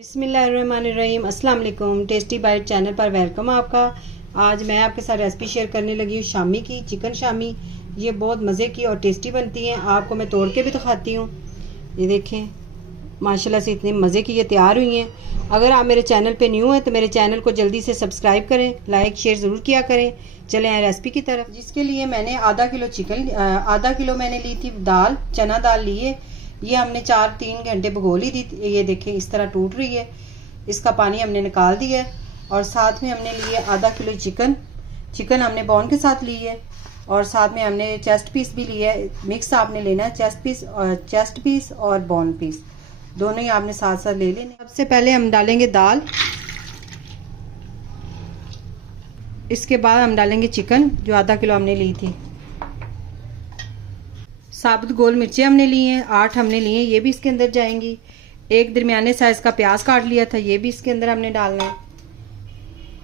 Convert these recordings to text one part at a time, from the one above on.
बिस्मिल्लाहिर्रहमानिर्रहीम। अस्सलाम वालेकुम। टेस्टी बाइट चैनल पर वेलकम आपका। आज मैं आपके साथ रेसिपी शेयर करने लगी हूँ शामी की, चिकन शामी। ये बहुत मज़े की और टेस्टी बनती हैं। आपको मैं तोड़ के भी दिखाती हूँ। ये देखें, माशाल्लाह से इतने मज़े की ये तैयार हुई हैं। अगर आप मेरे चैनल पे न्यू हैं तो मेरे चैनल को जल्दी से सब्सक्राइब करें, लाइक शेयर ज़रूर किया करें। चलें आए रेसिपी की तरफ। जिसके लिए मैंने आधा किलो मैंने ली थी दाल, चना दाल लिए। ये हमने 4-3 घंटे भिगो ली थी। ये देखें इस तरह टूट रही है। इसका पानी हमने निकाल दिया है। और साथ में हमने लिए आधा किलो चिकन हमने बोन के साथ ली है। और साथ में हमने चेस्ट पीस भी लिया है। मिक्स आपने लेना है, चेस्ट पीस और बोन पीस दोनों ही आपने साथ साथ ले लेने। सबसे पहले हम डालेंगे दाल, इसके बाद हम डालेंगे चिकन जो आधा किलो हमने ली थी। साबुत गोल मिर्चें हमने ली हैं, 8 हमने लिए हैं, ये भी इसके अंदर जाएंगी। एक दरमियाने साइज़ का प्याज काट लिया था, ये भी इसके अंदर हमने डालना है।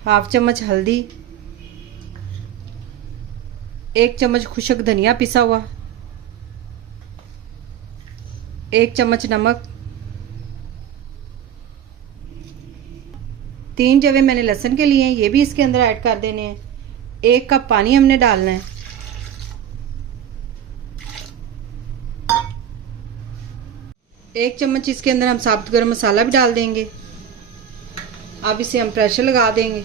हाफ चम्मच हल्दी, 1 चम्मच खुश्क धनिया पिसा हुआ, 1 चम्मच नमक, 3 जवे मैंने लहसुन के लिए हैं, ये भी इसके अंदर ऐड कर देने हैं। 1 कप पानी हमने डालना है। एक चम्मच इसके अंदर हम साबुत गरम मसाला भी डाल देंगे। अब इसे हम प्रेशर लगा देंगे।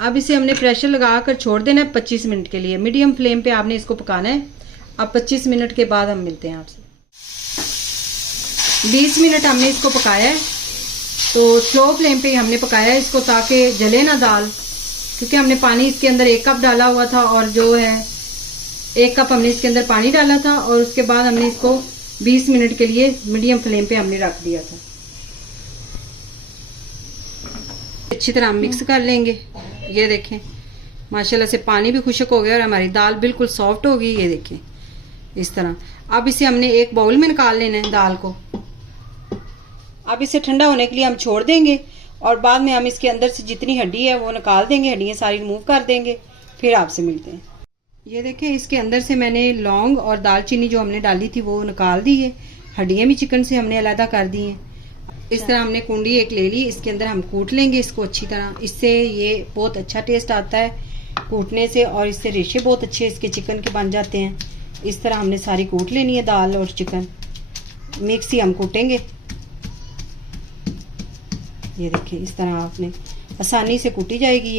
अब इसे हमने प्रेशर लगा कर छोड़ देना है 25 मिनट के लिए। मीडियम फ्लेम पे आपने इसको पकाना है। अब 25 मिनट के बाद हम मिलते हैं आपसे। 20 मिनट हमने इसको पकाया है, तो स्लो फ्लेम पे हमने पकाया है इसको ताकि जले ना दाल, क्योंकि हमने पानी इसके अंदर 1 कप डाला हुआ था और जो है 1 कप हमने इसके अंदर पानी डाला था। और उसके बाद हमने इसको 20 मिनट के लिए मीडियम फ्लेम पे हमने रख दिया था। अच्छी तरह हम मिक्स कर लेंगे। ये देखें माशाल्लाह से पानी भी खुश्क हो गया और हमारी दाल बिल्कुल सॉफ्ट हो गई। ये देखें इस तरह। अब इसे हमने एक बाउल में निकाल लेना है दाल को। अब इसे ठंडा होने के लिए हम छोड़ देंगे और बाद में हम इसके अंदर से जितनी हड्डी है वो निकाल देंगे, हड्डियाँ सारी रिमूव कर देंगे। फिर आपसे मिलते हैं। ये देखें इसके अंदर से मैंने लौंग और दालचीनी जो हमने डाली थी वो निकाल दी है। हड्डियाँ भी चिकन से हमने अलग कर दी हैं। इस तरह हमने कुंडी एक ले ली, इसके अंदर हम कूट लेंगे इसको अच्छी तरह। इससे ये बहुत अच्छा टेस्ट आता है कूटने से, और इससे रेशे बहुत अच्छे इसके चिकन के बन जाते हैं। इस तरह हमने सारी कूट लेनी है दाल और चिकन। मिक्स ही हम कूटेंगे। ये देखिए इस तरह आपने आसानी से कूटी जाएगी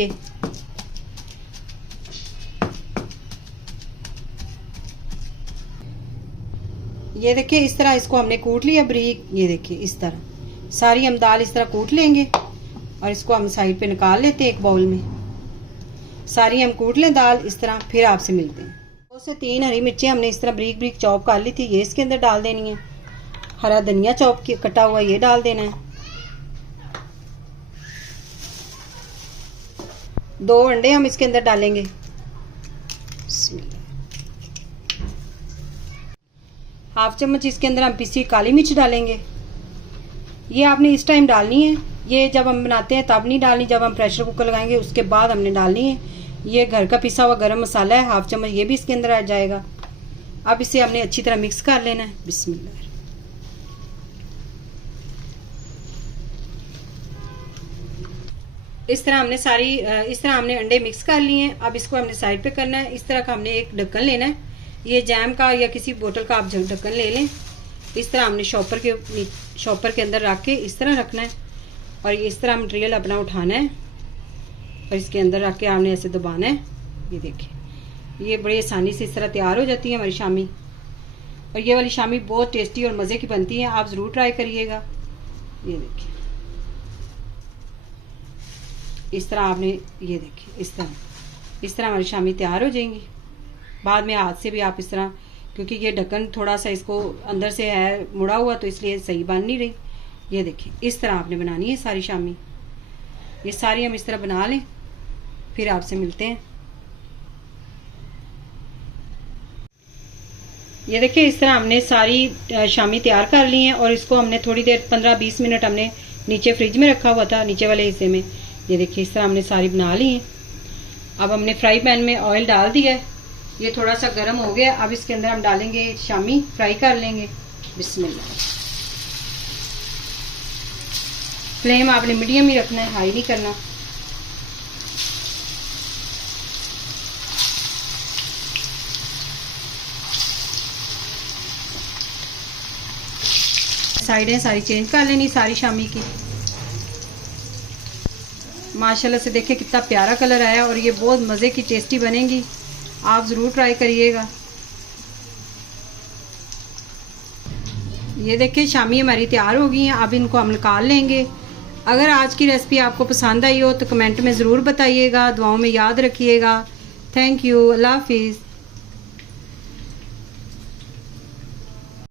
ये देखिए इस तरह इसको हमने कूट लिया बारीक। ये देखिए इस तरह सारी हम दाल इस तरह कूट लेंगे और इसको हम साइड पे निकाल लेते हैं एक बाउल में। सारी हम कूट लें दाल इस तरह। फिर आपसे मिलते हैं। 2 से 3 हरी मिर्चें हमने इस तरह बारीक बारीक चॉप कर ली थी, ये इसके अंदर डाल देनी है। हरा धनिया चॉप कटा हुआ ये डाल देना है। 2 अंडे हम इसके अंदर डालेंगे। हाफ चम्मच इसके अंदर हम पिसी काली मिर्च डालेंगे। ये आपने इस टाइम डालनी है, ये जब हम बनाते हैं तब नहीं डालनी, जब हम प्रेशर कुकर लगाएंगे उसके बाद हमने डालनी है। ये घर का पिसा हुआ गरम मसाला है, हाफ चम्मच ये भी इसके अंदर आ जाएगा। अब इसे हमने अच्छी तरह मिक्स कर लेना है। बिस्मिल्लाह। इस तरह हमने अंडे मिक्स कर लिए हैं। अब इसको हमने साइड पे करना है। इस तरह का हमने एक ढक्कन लेना है, ये जैम का या किसी बोतल का आप ढक्कन ले लें। इस तरह हमने शॉपर के अंदर रख के इस तरह रखना है और इस तरह मटेरियल अपना उठाना है और इसके अंदर रख के आपने ऐसे दबाना है। ये देखिए ये बड़ी आसानी से इस तरह तैयार हो जाती है हमारी शामी। और ये वाली शामी बहुत टेस्टी और मज़े की बनती है, आप ज़रूर ट्राई करिएगा। ये देखिए इस तरह आपने ये देखिए इस तरह हमारी शामी तैयार हो जाएंगी। बाद में हाथ से भी आप इस तरह, क्योंकि ये ढक्कन थोड़ा सा इसको अंदर से है मुड़ा हुआ तो इसलिए सही बन नहीं रही। ये देखिए इस तरह आपने बनानी है सारी शामी। ये सारी हम इस तरह बना लें, फिर आपसे मिलते हैं। ये देखिए इस तरह हमने सारी शामी तैयार कर ली हैं और इसको हमने थोड़ी देर 15-20 मिनट हमने नीचे फ्रिज में रखा हुआ था, नीचे वाले हिस्से में। ये देखिए इस तरह हमने सारी बना ली हैं। अब हमने फ्राई पैन में ऑयल डाल दिया है ये थोड़ा सा गर्म हो गया। अब इसके अंदर हम डालेंगे शामी, फ्राई कर लेंगे। बिस्मिल्लाह। फ्लेम आपने मीडियम ही रखना है, हाई नहीं करना। साइडें सारी चेंज कर लेनी, सारी शामी की। माशाल्लाह से देखिए कितना प्यारा कलर आया और ये बहुत मज़े की टेस्टी बनेगी। आप ज़रूर ट्राई करिएगा। ये देखिए शामी हमारी तैयार हो गई हैं। अब इनको हम निकाल लेंगे। अगर आज की रेसिपी आपको पसंद आई हो तो कमेंट में ज़रूर बताइएगा। दुआओं में याद रखिएगा। Thank you. अल्लाह हाफिज़।